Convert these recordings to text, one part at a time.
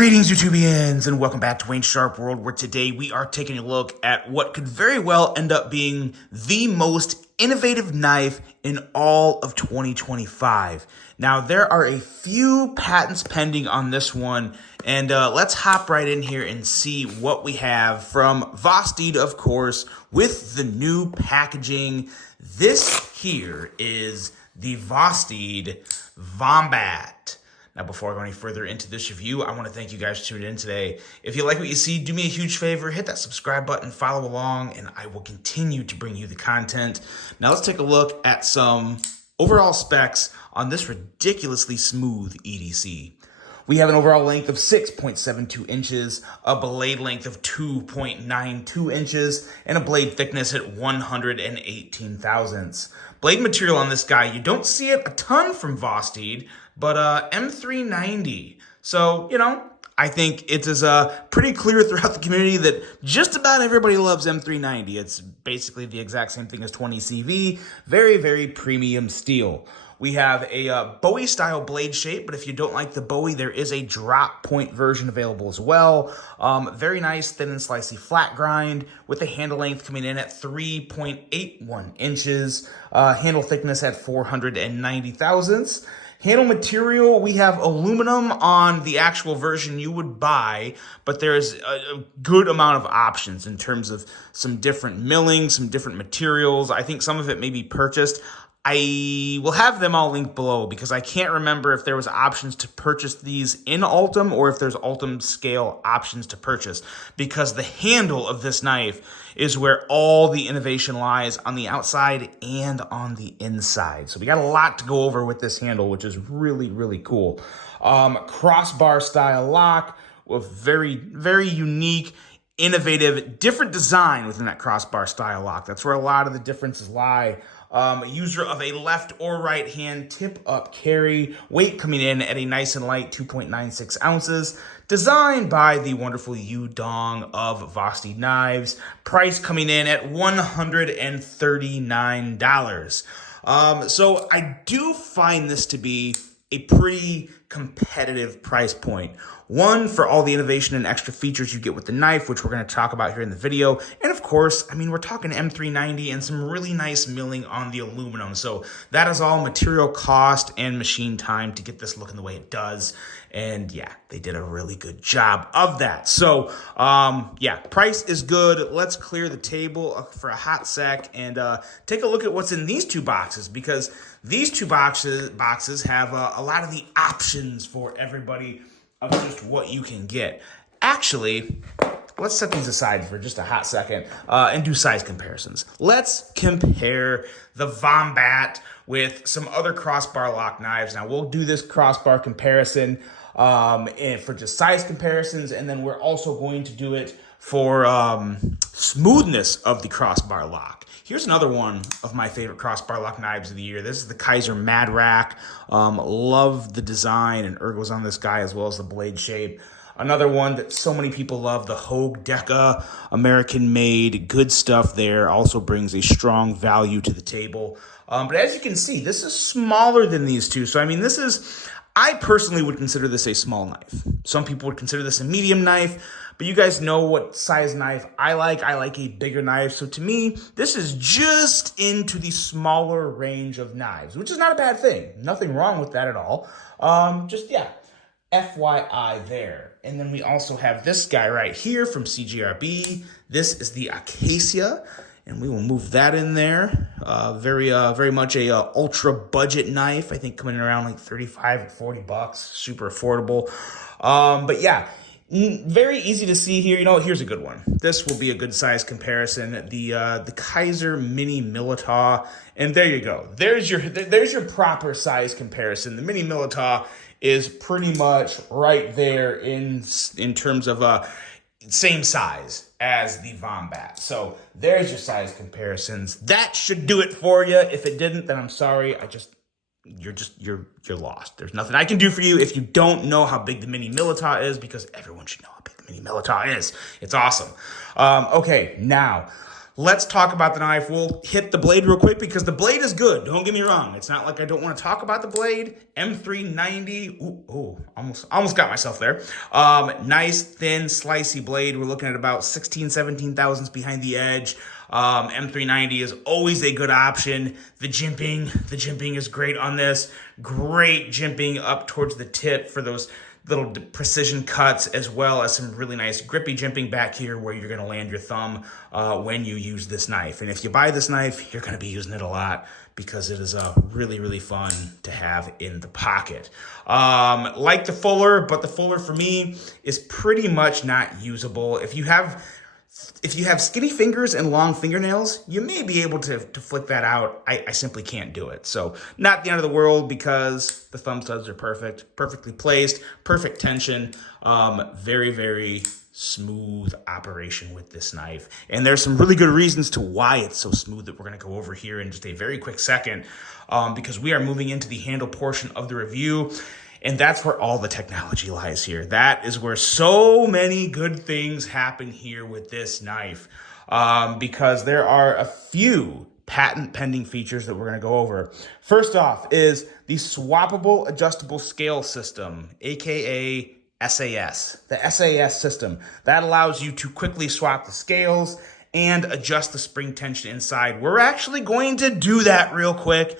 Greetings, YouTubians, and welcome back to Wayne Sharp World, where today we are taking a look at what could very well end up being the most innovative knife in all of 2025. Now, there are a few patents pending on this one, and let's hop right in here and see what we have from VOSTEED, of course, with the new packaging. This here is the VOSTEED Wombat. Now, before I go any further into this review, I want to thank you guys for tuning in today. If you like what you see, do me a huge favor, hit that subscribe button, follow along, and I will continue to bring you the content. Now, let's take a look at some overall specs on this ridiculously smooth EDC. We have an overall length of 6.72 inches, a blade length of 2.92 inches, and a blade thickness at 118 thousandths. Blade material on this guy, you don't see it a ton from VOSTEED, but M390. So, you know, I think it is pretty clear throughout the community that just about everybody loves M390. It's basically the exact same thing as 20CV. Very, very premium steel. We have a Bowie style blade shape, but if you don't like the Bowie, there is a drop point version available as well. Very nice thin and slicey flat grind with the handle length coming in at 3.81 inches. Handle thickness at 490 thousandths. Handle material, we have aluminum on the actual version you would buy, but there's a good amount of options in terms of some different milling, some different materials. I think some of it may be purchased. I will have them all linked below because I can't remember if there was options to purchase these in Ultim or if there's Ultim scale options to purchase, because the handle of this knife is where all the innovation lies, on the outside and on the inside. So we got a lot to go over with this handle, which is really, really cool. Crossbar style lock with very, very unique, innovative, different design within that crossbar style lock. That's where a lot of the differences lie. User of a left or right hand tip up carry, weight coming in at a nice and light 2.96 ounces, designed by the wonderful Yu Dong of VOSTEED Knives, price coming in at $139. So I do find this to be a pretty competitive price point. One, for all the innovation and extra features you get with the knife, which we're going to talk about here in the video. And of course, I mean, we're talking M390 and some really nice milling on the aluminum. So that is all material cost and machine time to get this looking the way it does. And yeah, they did a really good job of that. So yeah, price is good. Let's clear the table for a hot sec and take a look at what's in these two boxes, because these two boxes have a lot of the options for everybody of just what you can get. Actually, let's set these aside for just a hot second and do size comparisons. Let's compare the Wombat with some other crossbar lock knives. Now, we'll do this crossbar comparison and for just size comparisons, and then we're also going to do it for smoothness of the crossbar lock. Here's another one of my favorite crossbar lock knives of the year. This is the Kaiser Mad Rack. Love the design and ergos on this guy, as well as the blade shape. Another one that so many people love, the Hogue Deca, American made, good stuff there. Also brings a strong value to the table. But as you can see, this is smaller than these two. So, I mean, this is, I personally would consider this a small knife. Some people would consider this a medium knife, but you guys know what size knife I like. I like a bigger knife. So to me, this is just into the smaller range of knives, which is not a bad thing. Nothing wrong with that at all. Just, yeah, FYI there. And then we also have this guy right here from CGRB. This is the Acacia, and we will move that in there. Very much a ultra budget knife. I think coming in around like 35 or 40 bucks. Super affordable. But yeah, very easy to see here. You know, here's a good one. This will be a good size comparison. The Kaiser Mini Militaw, and there you go. There's your proper size comparison. The Mini Militaw is pretty much right there in terms of same size as the Wombat. So there's your size comparisons. That should do it for you. If it didn't, then I'm sorry. You're lost. There's nothing I can do for you if you don't know how big the Mini Militaw is, because everyone should know how big the Mini Militaw is. It's awesome. Okay, now let's talk about the knife. We'll hit the blade real quick because the blade is good. Don't get me wrong. It's not like I don't want to talk about the blade. M390. Almost got myself there. Nice, thin, slicey blade. We're looking at about 16, 17 thousandths behind the edge. M390 is always a good option. The jimping is great on this. Great jimping up towards the tip for those little precision cuts, as well as some really nice grippy jimping back here where you're going to land your thumb when you use this knife. And if you buy this knife, you're going to be using it a lot because it is really fun to have in the pocket. Like the Fuller, but the Fuller for me is pretty much not usable. If you have skinny fingers and long fingernails, you may be able to flick that out. I simply can't do it. So not the end of the world because the thumb studs are perfectly placed, perfect tension, very smooth operation with this knife. And there's some really good reasons to why it's so smooth that we're going to go over here in just a very quick second, because we are moving into the handle portion of the review. And that's where all the technology lies here. That is where so many good things happen here with this knife, because there are a few patent pending features that we're going to go over. First off is the swappable adjustable scale system, aka SAS. The SAS system that allows you to quickly swap the scales and adjust the spring tension inside. We're actually going to do that real quick.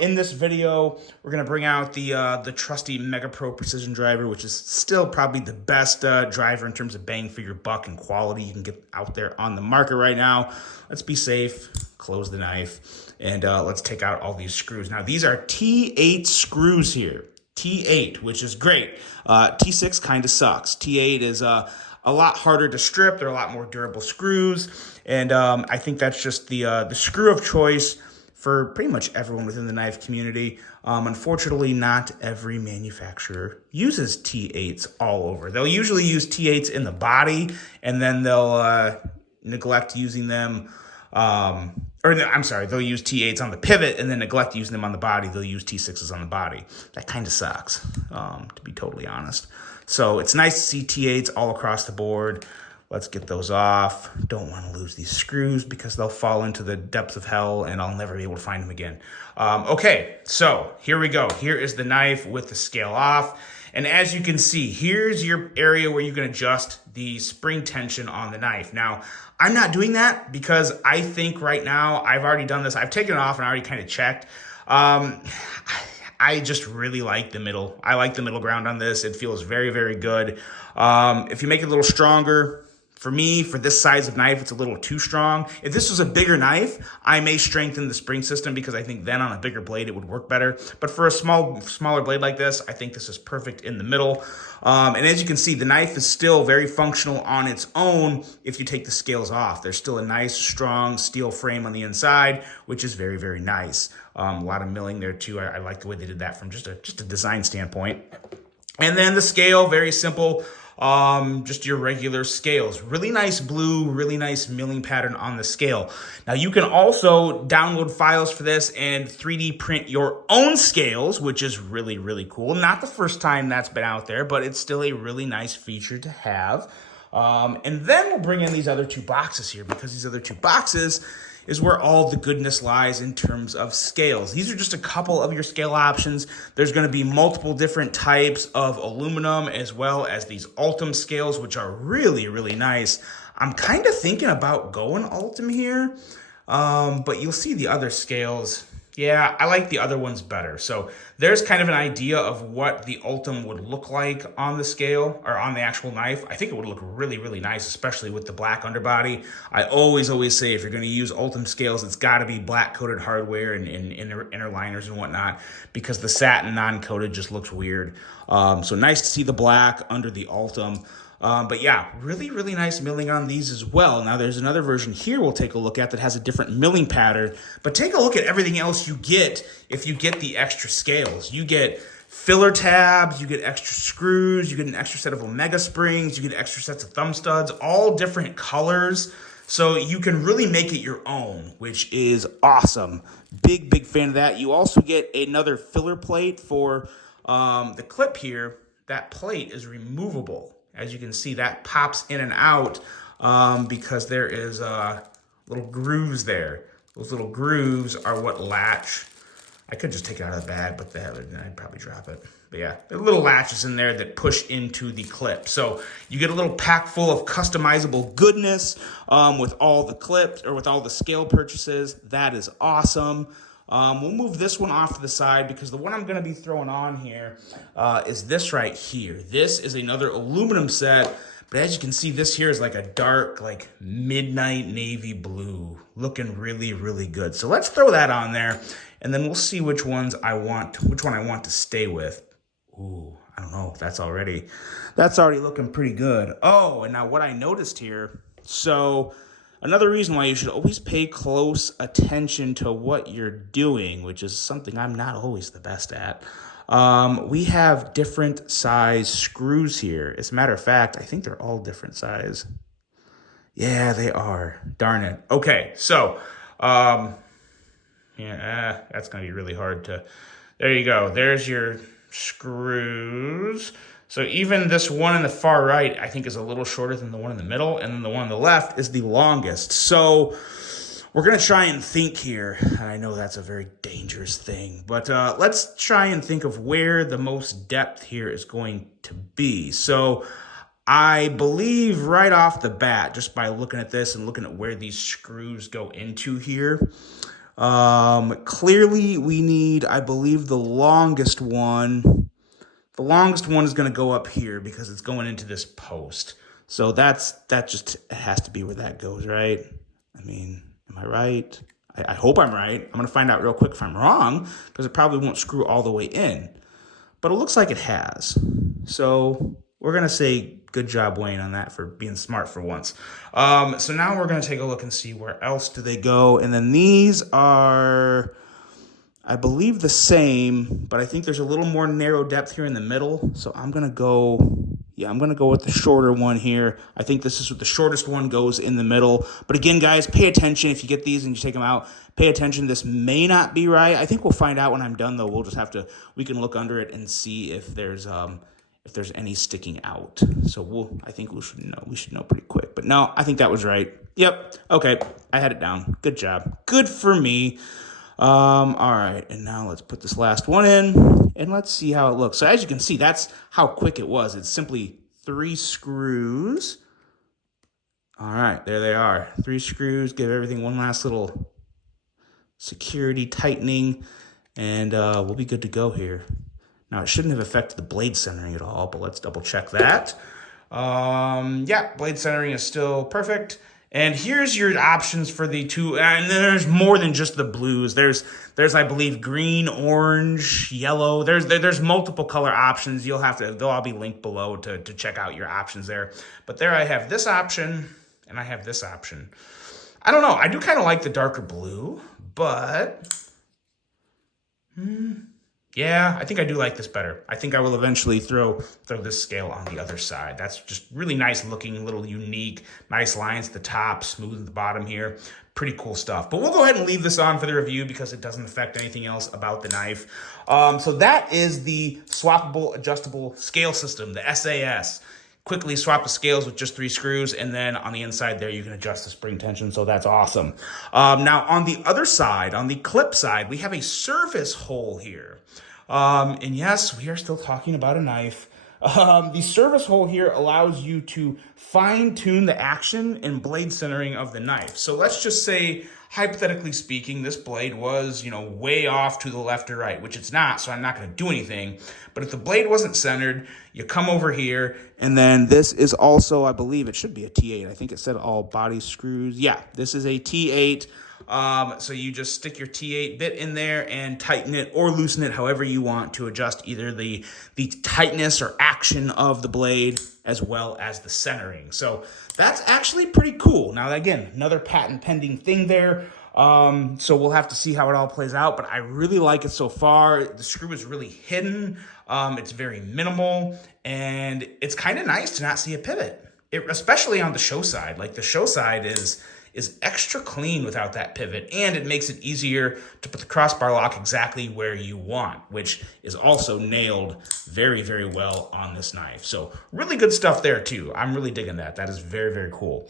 In this video, we're going to bring out the trusty Mega Pro Precision driver, which is still probably the best driver in terms of bang for your buck and quality you can get out there on the market right now. Let's be safe, close the knife, and let's take out all these screws. Now, these are T8 screws here. T8, which is great. T6 kind of sucks. T8 is a lot harder to strip. They're a lot more durable screws, and I think that's just the screw of choice for pretty much everyone within the knife community. Unfortunately, not every manufacturer uses T8s all over. They'll usually use T8s in the body, and then they'll neglect using them, they'll use T8s on the pivot and then neglect using them on the body. They'll use T6s on the body. That kind of sucks, to be totally honest. So it's nice to see T8s all across the board. Let's get those off. Don't want to lose these screws because they'll fall into the depths of hell and I'll never be able to find them again. Okay, so here we go. Here is the knife with the scale off. And as you can see, here's your area where you can adjust the spring tension on the knife. Now, I'm not doing that because I think right now, I've already done this. I've taken it off and I already kind of checked. I just really like the middle. I like the middle ground on this. It feels very good. If you make it a little stronger, for me, for this size of knife, it's a little too strong. If this was a bigger knife, I may strengthen the spring system because I think then on a bigger blade, it would work better. But for a smaller blade like this, I think this is perfect in the middle. And as you can see, the knife is still very functional on its own if you take the scales off. There's still a nice, strong steel frame on the inside, which is very nice. A lot of milling there too. I like the way they did that from just a design standpoint. And then the scale, very simple. Just your regular scales. Really nice blue, really nice milling pattern on the scale. Now you can also download files for this and 3D print your own scales, which is really cool. Not the first time that's been out there, but it's still a really nice feature to have. And then we'll bring in these other two boxes here because these other two boxes is where all the goodness lies in terms of scales. These are just a couple of your scale options. There's going to be multiple different types of aluminum as well as these Ultim scales, which are really nice. I'm kind of thinking about going Ultim here, but you'll see the other scales. Yeah, I like the other ones better. So there's kind of an idea of what the Ultim would look like on the scale or on the actual knife. I think it would look really nice, especially with the black underbody. I always say if you're going to use Ultim scales, it's got to be black coated hardware and inner liners and whatnot, because the satin non-coated just looks weird. So nice to see the black under the Ultim. But yeah, really nice milling on these as well. Now there's another version here we'll take a look at that has a different milling pattern, but take a look at everything else you get if you get the extra scales. You get filler tabs, you get extra screws, you get an extra set of Omega springs, you get extra sets of thumb studs, all different colors. So you can really make it your own, which is awesome. Big fan of that. You also get another filler plate for the clip here. That plate is removable. As you can see, that pops in and out because there is little grooves there. Those little grooves are what latch. I could just take it out of the bag, but then I'd probably drop it. But yeah, there are little latches in there that push into the clip. So you get a little pack full of customizable goodness with all the clips or with all the scale purchases. That is awesome. We'll move this one off to the side because the one I'm going to be throwing on here is this right here. This is another aluminum set. But as you can see, this here is like a dark, like midnight navy blue, looking really, really good. So let's throw that on there, and then we'll see which one I want to stay with. Ooh, I don't know. That's already looking pretty good. Oh, and now what I noticed here. So another reason why you should always pay close attention to what you're doing, which is something I'm not always the best at. We have different size screws here. As a matter of fact, I think they're all different size. Yeah, they are. Darn it. Okay, so, yeah, that's going to be really hard to... There you go. There's your screws. So even this one in the far right, I think, is a little shorter than the one in the middle, and then the one on the left is the longest. So we're going to try and think here, and I know that's a very dangerous thing, but let's try and think of where the most depth here is going to be. So I believe right off the bat, just by looking at this and looking at where these screws go into here, clearly we need, I believe, the longest one. The longest one is going to go up here because it's going into this post. So that just has to be where that goes, right? I mean... Am I right? I hope I'm right. I'm going to find out real quick if I'm wrong, because it probably won't screw all the way in. But it looks like it has. So we're going to say good job, Wayne, on that for being smart for once. So now we're going to take a look and see where else do they go. And then these are, I believe, the same, but I think there's a little more narrow depth here in the middle. So I'm going to go... Yeah, I'm going to go with the shorter one here. I think this is what the shortest one goes in the middle. But again, guys, pay attention. If you get these and you take them out, pay attention. This may not be right. I think we'll find out when I'm done, though. We'll just have to, we can look under it and see if there's any sticking out. So I think we should know pretty quick. But no, I think that was right. Yep. Okay. I had it down. Good job. Good for me. All right. And now let's put this last one in. And let's see how it looks. So as you can see, that's how quick it was. It's simply 3 screws. All right, there they are. 3 screws, give everything one last little security tightening, and we'll be good to go here. Now, it shouldn't have affected the blade centering at all, but let's double check that. Yeah, blade centering is still perfect. And here's your options for the two, and there's more than just the blues. There's I believe green, orange, yellow. There's multiple color options. They'll all be linked below to check out your options there. But there I have this option, and I have this option. I don't know. I do kind of like the darker blue, but yeah, I think I do like this better. I think I will eventually throw this scale on the other side. That's just really nice looking, little unique, nice lines at the top, smooth at the bottom here. Pretty cool stuff. But we'll go ahead and leave this on for the review because it doesn't affect anything else about the knife. So that is the swappable adjustable scale system, the SAS. Quickly swap the scales with just 3 screws, and then on the inside there, you can adjust the spring tension, so that's awesome. Now, on the other side, on the clip side, we have a service hole here. And yes, we are still talking about a knife. The service hole here allows you to fine-tune the action and blade centering of the knife. So let's just say, hypothetically speaking, this blade was, way off to the left or right, which it's not, so I'm not going to do anything. But if the blade wasn't centered, you come over here, and then this is also, I believe it should be a T8. I think it said all body screws. Yeah, this is a T8. So you just stick your T8 bit in there and tighten it or loosen it however you want to adjust either the tightness or action of the blade as well as the centering. So that's actually pretty cool. Now, again, another patent pending thing there. So we'll have to see how it all plays out, but I really like it so far. The screw is really hidden. It's very minimal, and it's kind of nice to not see a pivot, especially on the show side. Like the show side is extra clean without that pivot, and it makes it easier to put the crossbar lock exactly where you want, which is also nailed very, very well on this knife. So really good stuff there too. I'm really digging that. That is very, very cool.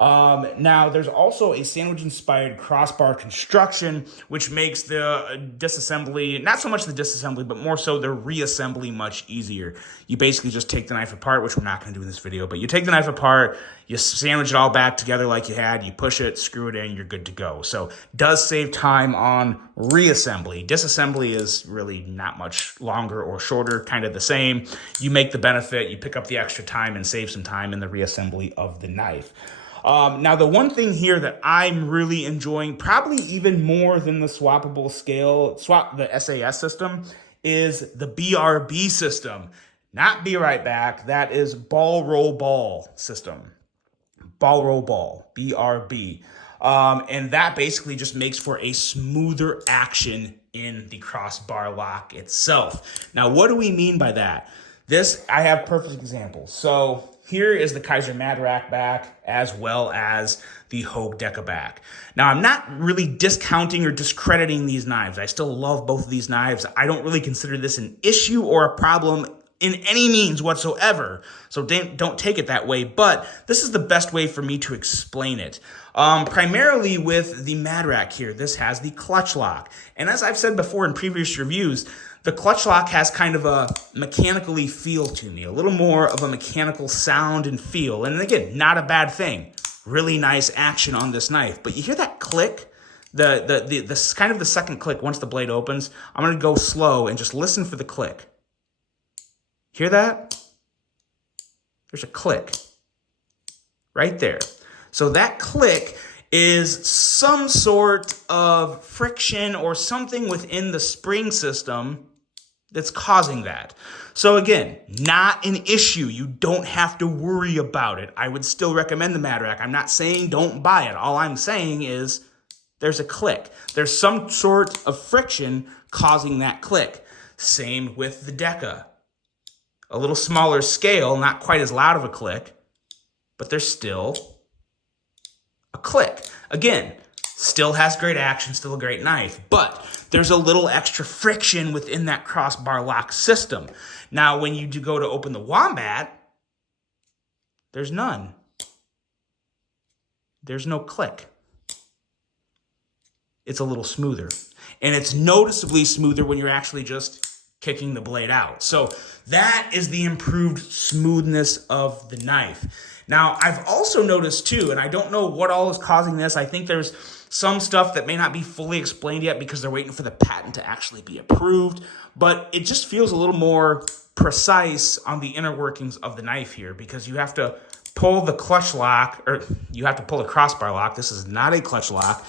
Now, there's also a sandwich-inspired crossbar construction, which makes the disassembly, not so much the disassembly, but more so the reassembly much easier. You basically just take the knife apart, which we're not going to do in this video, but you take the knife apart, you sandwich it all back together like you had, you push it, screw it in, you're good to go. So does save time on reassembly. Disassembly is really not much longer or shorter, kind of the same. You make the benefit, you pick up the extra time and save some time in the reassembly of the knife. Now, the one thing here that I'm really enjoying, probably even more than the swappable scale, the SAS system, is the BRB system. Not be right back. That is ball roll ball system. Ball roll ball, BRB. And that basically just makes for a smoother action in the crossbar lock itself. Now, what do we mean by that? This, I have perfect examples. So here is the Kaiser Madrak back, as well as the Hogue Deca back. Now, I'm not really discounting or discrediting these knives. I still love both of these knives. I don't really consider this an issue or a problem in any means whatsoever. So don't take it that way, but this is the best way for me to explain it. Primarily with the Madrak here, this has the clutch lock. And as I've said before in previous reviews, the clutch lock has kind of a mechanically feel to me, a little more of a mechanical sound and feel. And again, not a bad thing. Really nice action on this knife. But you hear that click? The kind of the second click once the blade opens. I'm going to go slow and just listen for the click. Hear that? There's a click right there. So that click is some sort of friction or something within the spring system that's causing that. So again, not an issue. You don't have to worry about it. I would still recommend the Madrak. I'm not saying don't buy it. All I'm saying is there's a click. There's some sort of friction causing that click. Same with the Deca. A little smaller scale, not quite as loud of a click, but there's still a click. Again, still has great action, still a great knife, but there's a little extra friction within that crossbar lock system. Now, when you do go to open the Wombat, there's none. There's no click. It's a little smoother. And it's noticeably smoother when you're actually just kicking the blade out. So that is the improved smoothness of the knife. Now, I've also noticed too, and I don't know what all is causing this. I think there's some stuff that may not be fully explained yet because they're waiting for the patent to actually be approved, but it just feels a little more precise on the inner workings of the knife here because you have to pull the clutch lock, or you have to pull the crossbar lock. This is not a clutch lock.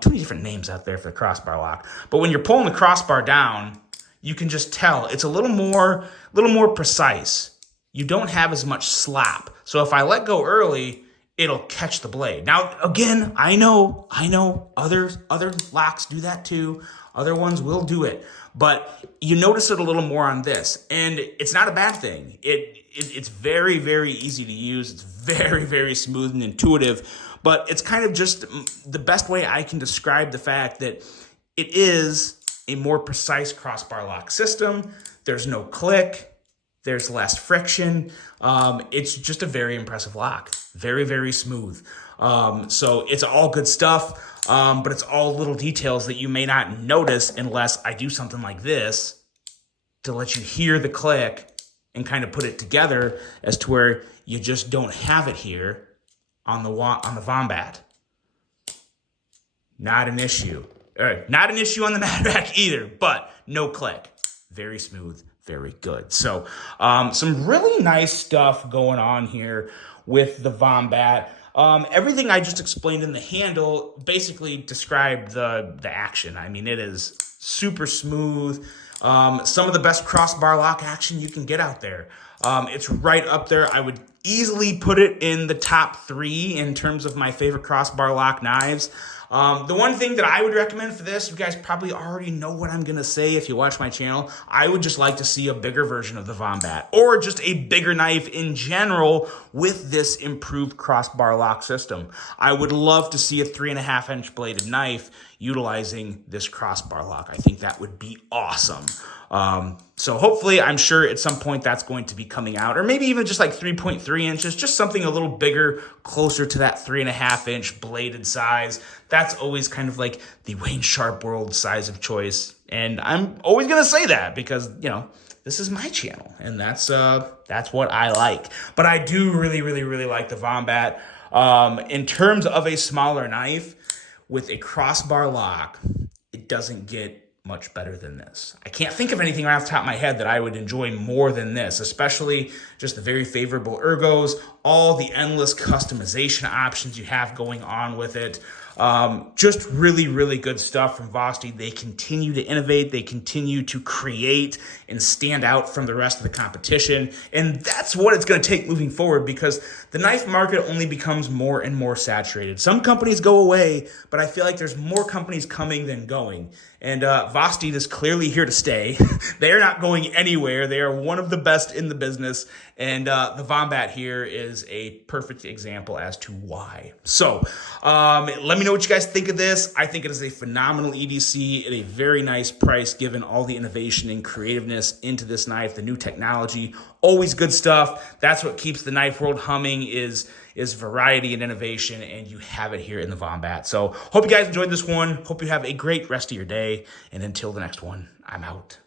Too many different names out there for the crossbar lock. But when you're pulling the crossbar down, you can just tell it's a little more precise. You don't have as much slap. So if I let go early, it'll catch the blade. Now, again, I know other locks do that too. Other ones will do it. But you notice it a little more on this. And it's not a bad thing. It's very, very easy to use. It's very, very smooth and intuitive. But it's kind of just the best way I can describe the fact that it is a more precise crossbar lock system. There's no click. There's less friction. It's just a very impressive lock. Very, very smooth. So it's all good stuff, but it's all little details that you may not notice unless I do something like this to let you hear the click and kind of put it together as to where you just don't have it here on the Wombat. Not an issue. Not an issue on the Madrak either, but no click. Very smooth, very good. So some really nice stuff going on here with the Wombat. Everything I just explained in the handle basically described the action. I mean, it is super smooth. Some of the best crossbar lock action you can get out there. It's right up there. I would easily put it in the top 3 in terms of my favorite crossbar lock knives. The one thing that I would recommend for this, you guys probably already know what I'm going to say if you watch my channel. I would just like to see a bigger version of the Wombat or just a bigger knife in general with this improved crossbar lock system. I would love to see a 3.5-inch bladed knife utilizing this crossbar lock. I think that would be awesome. So hopefully, I'm sure at some point that's going to be coming out, or maybe even just like 3.3 3 inches, just something a little bigger, closer to that 3.5-inch bladed size. That's always kind of like the Wayne Sharp World size of choice. And I'm always going to say that because, you know, this is my channel and that's what I like. But I do really like the Wombat. In terms of a smaller knife with a crossbar lock, it doesn't get much better than this. I can't think of anything right off the top of my head that I would enjoy more than this, especially just the very favorable ergos, all the endless customization options you have going on with it. Just really good stuff from VOSTEED. They continue to innovate. They continue to create and stand out from the rest of the competition. And that's what it's going to take moving forward because the knife market only becomes more and more saturated. Some companies go away, but I feel like there's more companies coming than going. And VOSTEED is clearly here to stay. They are not going anywhere. They are one of the best in the business. And the Wombat here is a perfect example as to why. So let me know what you guys think of this. I think it is a phenomenal EDC at a very nice price given all the innovation and creativeness into this knife, the new technology, always good stuff. That's what keeps the knife world humming is variety and innovation, and you have it here in the Wombat. So hope you guys enjoyed this one. Hope you have a great rest of your day. And until the next one, I'm out.